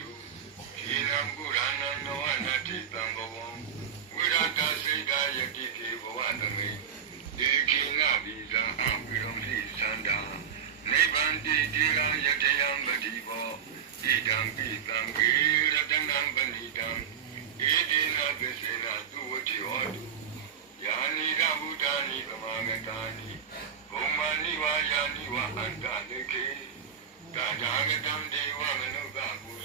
တုဒီနံကုရဏံနောအနတ္တိတံဘဝံဝိရတစိတ်ဓာယတိကေဘဝတမေဒေခိနဗိဇံအဝိရုံဟိသန္တာနိဗ္ဗန္တိဒီရံယတယံပတိဘောဣဒံပိတံကေရတနံပဏိတံဣတိနသစ္စေနသုဝတိဟောတုယာနိရဗုဒ္ဓာနိသမာဂတာနိဘုံမာနိဝါယာနိဝအန္တလေခေတာဒါဂတံဒေဝမနုဿပု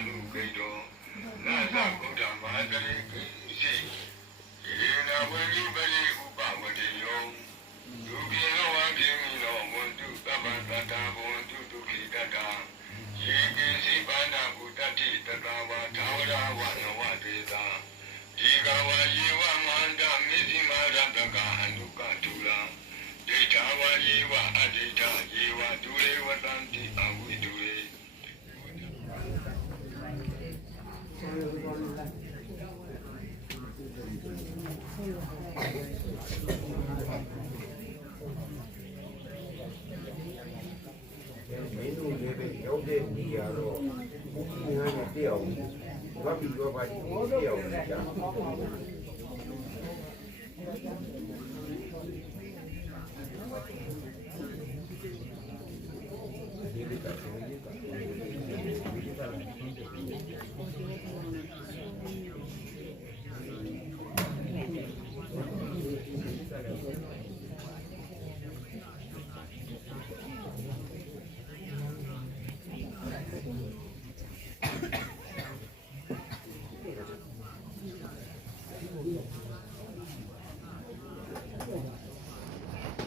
သောနန္နုကိတောနာသဗုဒ္ဓမာတရေကိရှိယေနဝေနိပရိဥပဝတိယောဒုက္ခေနဝပြင်းမိနောဝန္တုသဗ္ဗတတ္တဘဝန္တုဒုက္ခိတတ္တယေကိစီပါဏဗုတ္တိတတဝါသာဝရဝနဝတေသာဒီကဝယေဝမန္တမေဇိမာရတကအနုကတူလာဒိဋ္ဌဝယေဝအဒိဋ္ဌယေဝဒုရေဝတံတိအဝိဒုရေ မင်းတို့လည်းပဲရောက်တဲ့နေရာတော့ဘုရားနဲ့တရားဝင်ငါပြီးတော့ပါဒီတရားဝင်ကြာ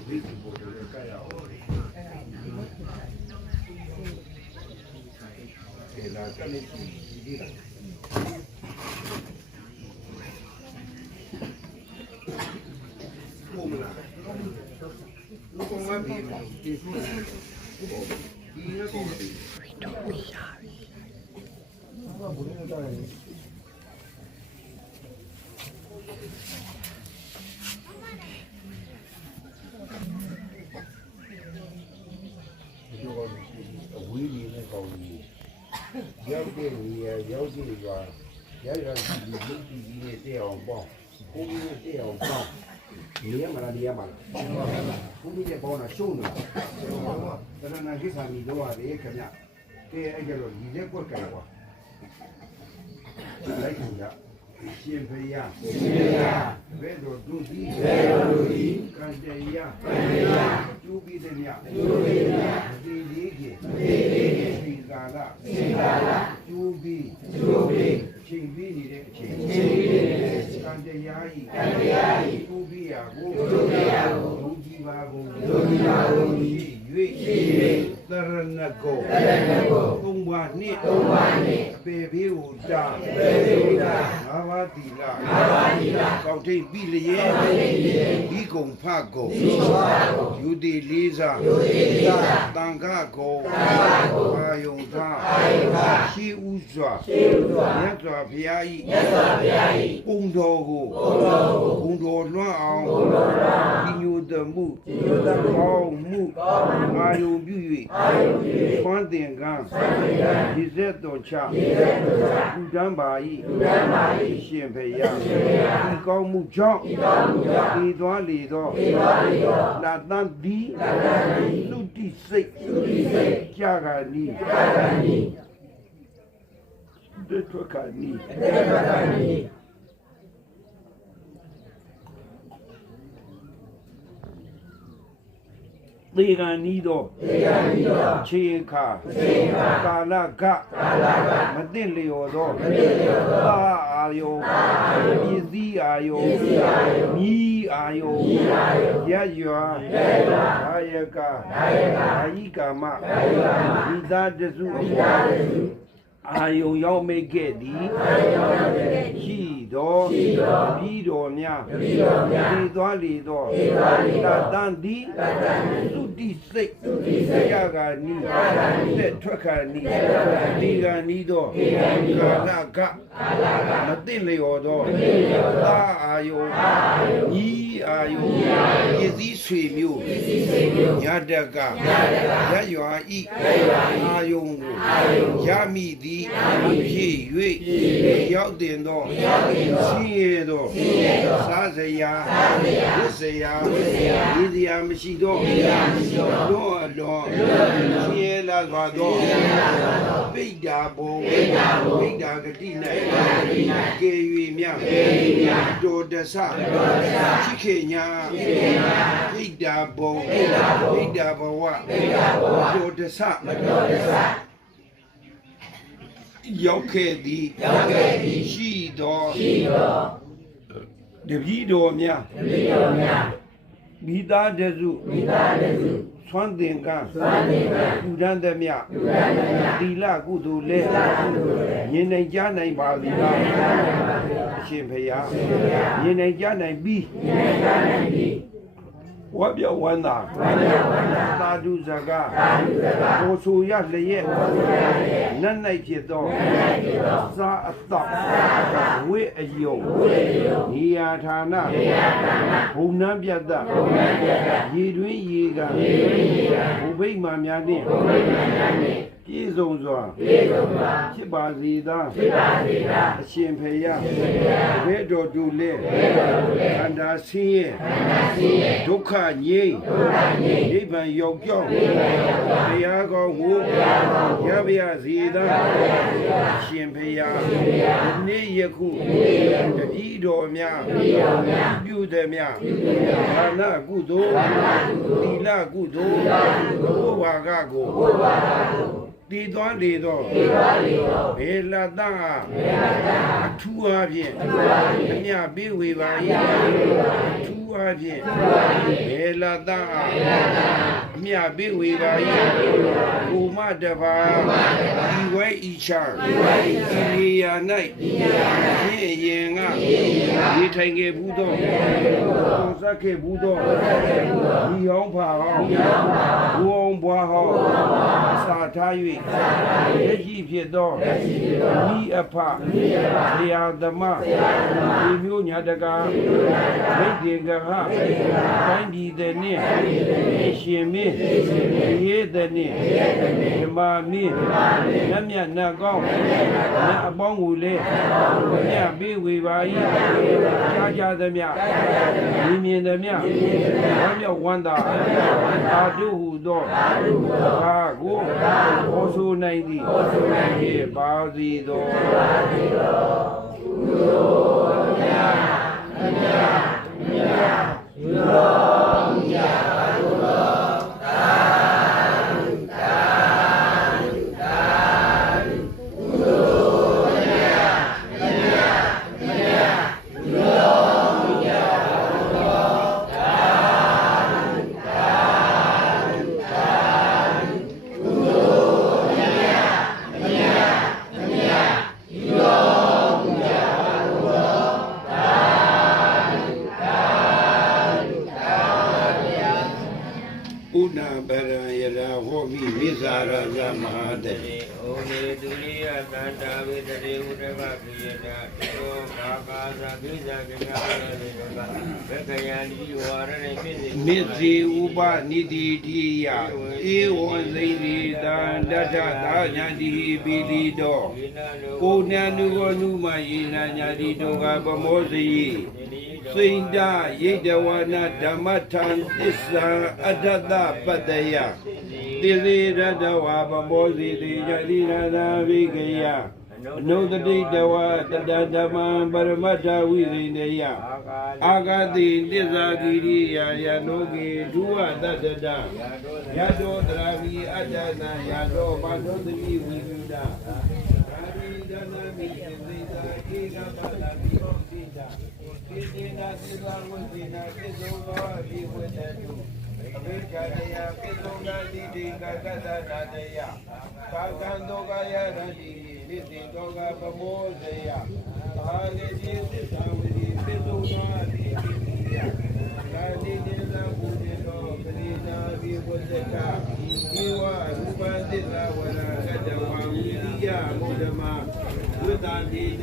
ဒီဘု ရားကရအောင်ေလာကနေဒီလာဘုမလားလူကမဘီဒီဖူဒီရကောဒီတော့ရပြီဘာဘုရားတော်ရည် ဒီလိုအဝေးကြီးနဲ့ကောင်းကြီးရောက် တဲ့နေရာရောက်စီကရရစီဒီလူကြီးကြီးနဲ့တဲ့အောင်ပေါ့ဘုန်းကြီးနဲ့တဲ့အောင်ပေါ့နေရမလားနေရမလားဘုန်းကြီးရဲ့ပေါင်းတာရှုံးနေတာတရဏဂိသာမီတော့ရတယ်ခင်ဗျကဲအဲ့ကြတော့ဒီလက်ကွက်ကကွာလိုက်ခင်ဗျရှင်ဖယားရှင်ဖယားဘယ်တော်သူသည်ဘယ်တော်သူသည်ကံတရားကံတရားကျူပြီးတဲ့မြတ်ကျူပြီးတဲ့မြတ်ဒီလေးကြီးဒီလေးကြီးသင်္ကာလသင်္ကာလကျူပြီးကျူပြီးချိန်ပြီးနေတဲ့အချိန်ချိန်ပြီးနေတဲ့အချိန်ကံတရားဤကံတရားဤကျူပြီးရာကိုကျူပြီးရာကိုဒုကြီးပါကုန်ဒုကြီးပါကုန်ရှိ၍ရှိ၍ သ တရဏဂုံတရဏဂုံသုံးပါးနှင့်သုံးပါးနှင့်အပေဖေးဟူတာအပေဖေးဟူတာငါးပါးသီ လငါးပါးသီလကောက်ထိပ်ပြီးလျက်ကောက်ထိပ်ပြီးလျက်ဒီကုံဖဂုံဒီကုံဖဂုံယူတိလေးစားယူတိလေးစားတန်ခဂုံတန်ခဂုံအာယုံသာအာယုံသာရှိဥစွာရှိဥစွာမြတ်စွာဘုရားဤမြတ်စွာဘုရားဤပုံတော်ကိုပုံတော်ကိုပုံတော်လွှမ်းအောင်ပုံတော်လွှမ်းအောင်ဒီညိုတမှုဒီညိုတမှုကောင်းမှုကောင်းမှုအာယုံပြု၍အာယုံပြု၍သွမ်းသင်ကံသွမ်းသင်ကံဒီဇက်တော်ချဒီဇက်တော်ချလူတန်းပါဤလူတန်းပါဤရှင်ဖေယရှင်ဖေယဒီကောင်းမှုကြောင့်ဒီကောင်းမှုကြောင့်ဒီသွားလေသောဒီသွားလေသောလာတန်ဒီလာတန်ဒီလူတိစိတ်လူတိစိတ်ကြာဂာနီကြာဂာနီဒေထွခာနီဒေထွခာနီ သေကံနီးတော့သေကံနီးတော့ခြေခါခြေခါကာလကကာလကမသိလျော်သောမသိလျော်သောသာအာယုံသာအာယုံပစ္စည်းအာယုံပစ္စည်းအာယုံမြီးအာယုံမြီးအာယုံရရွာရရွာဒါယကဒါယကအာယိကာမအာယိကာမဤသာတစုဤသာတစုအာယုံရောက်မိခဲ့သည်အာယုံရောက်မိခဲ့သည် ရှိတော်ရှိတော်ပြီးတော်များပြီးတော်များဒီသွားလေတော်ဒီသွားလေတော်တန်သည်တန်တန်သည်သုတိစိတ်သုတိစိတ်ရဂာနိရဂာနိလက်ထွက်ခာနိလက်ထွက်ခာနိဒီဂာနိတော်ဒီဂာနိတော်ကာလကကာလကမသိလျော်တော်မသိလျော်တော်သာအာယုံအာယုံဤ အာယုံဤစည်းဆွေမျိုးဤစည်းဆွေမျိုးညတကညတကရရွာဤရရွာဤအာယုံကိုအာယုံရမိသည်ဖြည့်၍ရောက်တင်သောရောက်တင်သောဆင်းရဲသောဆင်းရဲသောစားစရာစားစရာဝိစရာဝိစရာဤစရာမရှိသောဤစရာမရှိသောလောအလွ စွာသောဆင်းရဲလာစွာသောပိဋ္ဌာဘုံပိဋ္ဌာဘုံပိဋ္ဌာဂတိ၌ပိဋ္ဌာဂတိ၌ကေ၍မြကေ၍မြတောတဆတောတဆရှိခေညာရှိခေညာပိဋ္ဌာဘုံပိဋ္ဌာဘုံပိဋ္ဌာဘဝပိဋ္ဌာဘဝတောတဆမတောတဆရောက်ခဲ့သည်ရောက်ခဲ့သည်ရှိတော်ရှိတော်တပည့်တော်များတပည့်တော်များ မိသားတစုမိသားတစုသွမ်းသင်္ကန်းသွမ်းသင်္ကန်းကုဒန်းသမျှကုဒန်းသမျှသီလကုသိုလ်လည်းသီလကုသိုလ်လည်းယင်နိုင်ကြနိုင်ပါသည်လားယင်နိုင်ကြနိုင်ပါသည်အရှင်ဖေယရှင်ဖေယယင်နိုင်ကြနိုင်ပြီးယင်နိုင်ကြနိုင်ပြီး ဝတ်ပြောဝန္တာဝတ်ပြောဝန္တာသာဓုဇကသာဓုဇကဘိုလ်ဆူရလျက်ဘိုလ်ဆူရလျက်နတ်၌ဖြစ်သောနတ်၌ဖြစ်သောသာအတောသာအတောဝိအယုံဝိအယုံနေယာဌာနနေယာဌာနဘုံနှံပြတ်တဘုံနှံပြတ်တရေတွင်းရေကရေတွင်းရေကဘုဗိမာန်များနှင့်ဘုဗိမာန်များနှင့် ပြည့်စုံစွာပြည့်စုံစွာဖြစ်ပါစေသာဖြစ်ပါစေသာအရှင်ဖေယဘဲတော်တူလေဘဲတော်တူလေခန္ဓာဆင်းရဲခန္ဓာဆင်းရဲဒုက္ခငြိမ်းဒုက္ခငြိမ်းနိဗ္ဗာန်ရောက်ကြောင်းနိဗ္ဗာန်ရောက်ကြောင်းတရားကောင်းကိုတရားကောင်းကိုရပါရစေသာရပါရစေသာအရှင်ဖေယရှင်ဖေယဒီနေ့ယခုဒီနေ့ယခုတတိတော်များတတိတော်များပြုသည်များပြုသည်များဒါနကုသိုလ်ဒါနကုသိုလ်သီလကုသိုလ်သီလကုသိုလ်ဘုရားကကိုဘုရားကကို တည်သွားလေတော့တည်သွားလေတော့ဘေလတံဟာဘေလတံဟာအထူးအားဖြင့်အထူးအားဖြင့်အမြပေးဝေပါ၏အထူးအားဖြင့်အထူးအားဖြင့်ဘေလတံဟာဘေလတံဟာအမြပေးဝေပါ၏ဘုမတပါဒီဝဲဤချာဒီဝဲဤချာဒီယာ၌ဒီယာ၌ ဖြင့်ရင်ကဒီထိုင်ခဲ့ဘူးတော့ပုံစက်ခဲ့ဘူးတော့ဒီဟောင်းဖာဟောင်းဒီဟောင်းဖာဟောင်းဘွားဟောင်းစာထား၍လက်ရှိဖြစ်သောမိအဖဆရာသမားဒီမျိုးညာတကာမိတ်တင်ကဟတိုင်းဒီတဲ့နှင့်ရှင်မင်းရေးတဲ့နှင့်ဓမ္မမင်းနတ်မြတ်နတ်ကောင်းနတ်အ ပေါင်းကိုလည်းမြတ်ပေးဝေပါ၏ကြားကြသမျှမြင်မြင်သမျှဝမ်းမြောက်ဝမ်းသာအာတုဟုသောဘာကိုဟောဆိုနိုင်သည်ဟောဆိုနိုင်သည်ပါစီသောပါစီ မိမိစ္ဆာရဇမဟာတတိဩနေတုရိယသန္တာဝိတရေဥဒကပိယတာသောဘာကာသပိဇာကေနာရေကဘဂယံဒီဝါရဏေပိစိမေဇေဥပနိတိတိယဧဝံသိတိတံတတ္ထသာညာတိပိတိတောယေနလောကိုဏနုဘောနုမယေနာညာတိတောကပမောဇ ယိစိန္ဒယိတဝနာဓမ္မထံသစ္စာအတ္တတပတ္တယတိစေရတဝါပမောဇိတိယတိရနာဝိကယအနုတတိတဝတတဓမ္မံပရမတ္ထဝိရိနေယအာဂတိတစ္ဆာဂိရိယာယနောကေဒုဝတတ္တတယတောတရာဝီအတ္တနာယတောပါတောတိဝိကုဒာအာရိဒနာမိသေတာဧကပတတိဟောတိတာ ကိသေနာသစ္စာဝိသေနာကိသောသောအဘိဝတ္တုအဘိဓာယကိသောနာတိတိကကတနာတယကာကံတောကယရတိနိသိတောကပမောဇယသာလေတိသစ္စာဝိရိပိသောနာတိတိယကာတိတေနဘုဒ္ဓောပရိနာဘိဝတ္တကဧဝရူပသစ္စာဝရကတဝံဝိရိယမုဒ္ဓမဝိတ္တတိတိ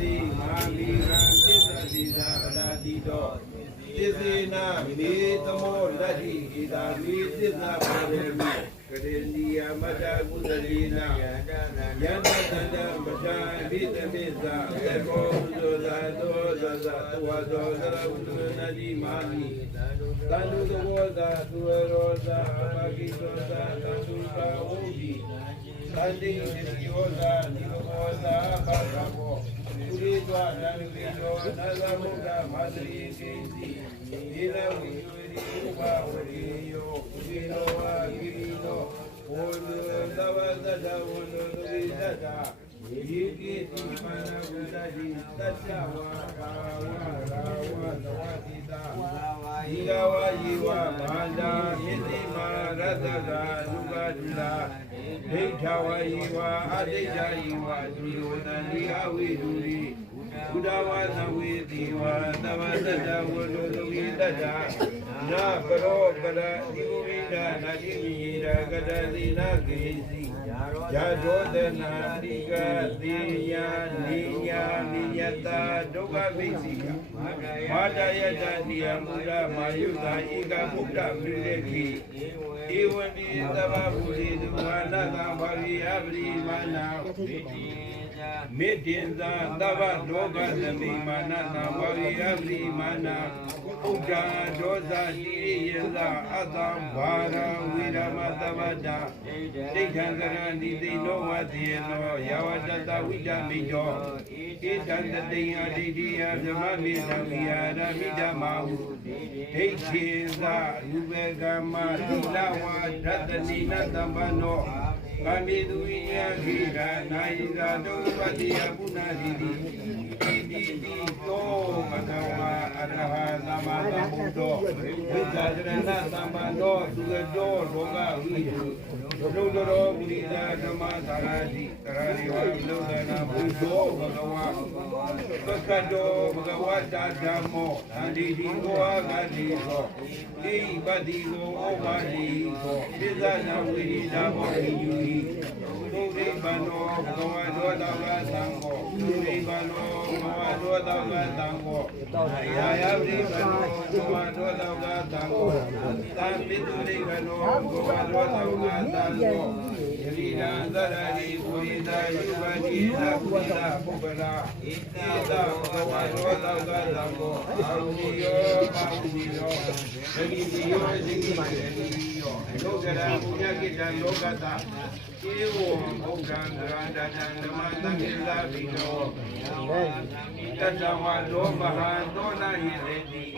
စ္စေနာမေသမောလတ္တိဣတာမေသစ္စာပါရမိကရေဏီယမတ္တကုသလေနာယန္တတန္တမတ္တဘိတမေသာသေကောသုသာသောသသသဝသောသရဝုဒနာတိမာမိသန္တုသဘောသာသူရောသာအမဂိသောသာသံသုကာဝုဒိသန္တိတိယောသာနိဘောသာဘာဂဘောပုရိ သဝရဏဝိယောနာသမုဒ္ဒမာသရိကိစီဒီလဝိယောရိဥပဝရိယောပုရိနောဝါဂိရိနောဝန္ဒသဝတ္တဝန္ဒသဝိတ္တယေကိတိမာနဝုဒ္ဓတိတတ္တဝါဘာဝရာဝသဝတိတာ ဤကဝယေဝဘာန္တာယတိမာရတ္တကာလူကတိလာဒိဋ္ဌဝယေဝအဒိဋ္ဌယေဝသူယောတန္တိအဝိဒူရိဘုဒ္ဓဝါသဝေတိဝါသဗ္ဗတတဝုဒ္ဓသဝိတတနာပရောပရဒီဝိဒနာတိမိရာကတတိနာကေစီ ယတောတနာတိကတိယနိယာနိယတဒုက္ခဝိစီကမာတယတတိယမူလမာယုသာဧကဗုဒ္ဓမိရေခိဧဝံဒီသဗ္ဗဗုရိဒုဝါနကဘာဝိအပရိမာနာ မေတ္တင်သာသဗ္ဗလောကသမိမာနနာဘာဝိအပရိမာနာဥဒ္ဒါဒောဇာတိရိယဇာအတ္တဘာရဝိရမသဗ္ဗတာဒိဋ္ဌံကရဏိသိနောဝတိယနောယဝတတဝိတမိတောဣတံတတိယဒိဋ္ဌိယဓမ္မမေသံဝိဟာရမိဓမ္မာဟုဒိဋ္ဌိသရူပေကမသီလဝါဒတနိနတမ္ပနော ကာမိတုဝိညာခိရာနာယိသာတုပတိယပုဏ္ဏတိတိဣတိတိသောဘဂဝါအရဟံသမ္မာသမ္ဗုဒ္ဓောဝိဇာရဏသမ္ပန္နောသူရတောလောကဝိတုဒုဒရောပုရိသဓမ္မသာရတိတရာရိဝလုဒနာဘုဒ္ဓောဘဂဝါပက္ခတောဘဂဝတာဓမ္မောသန္တိတိကိုအာဂတိသောဣပတိကိုဩဘာတိကိုပိဇာနာဝိရိဒာဘောဟိယူဟိသုဒိပန္နောဘဂဝတောတောကသံဃောသုဒိပန္နောဘဂဝတောတောကသံဃောယာယပရိပန္နောဘဂဝတောတောကသံဃောသံပိတုရိပန္နောဘဂဝတောတောကသံဃောယတိရံသရဏိပုရိသယုပတိသပုရိသပုပ္ပလာဣတိသဘဂဝတောတောကသံဃောအာဝိယောပါဝိယောသတိတိယောသတိတိယောလော ကရာပုညကိတံလောကတာဧဝံဘုဒ္ဓံသရဏတံဓမ္မတံကိလာဘိနောတတဝါလောမဟာသောနာယိတေတိဘ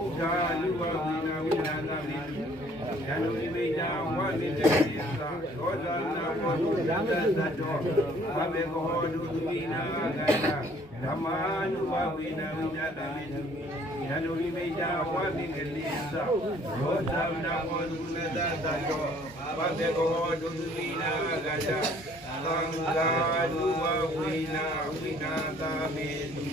ုရားလူဝဝိနာဝိနာနာမိယန္တုမိတာဝါနိတေယသာသောဇာနာဘောဓုရတ္တတောဘဘေကောဒုဝိနာဂန္ဓ ဓမ္မာနုဘဝိနာဝိညာတမိတုယန္တုမိတာဝါနိတေယသာသောဇာနာဘောဓုရတ္တတောဘဘေကောဒုဝိနာဂန္ဓသံဃာလူဝဝိနာဝိနာတာမေတု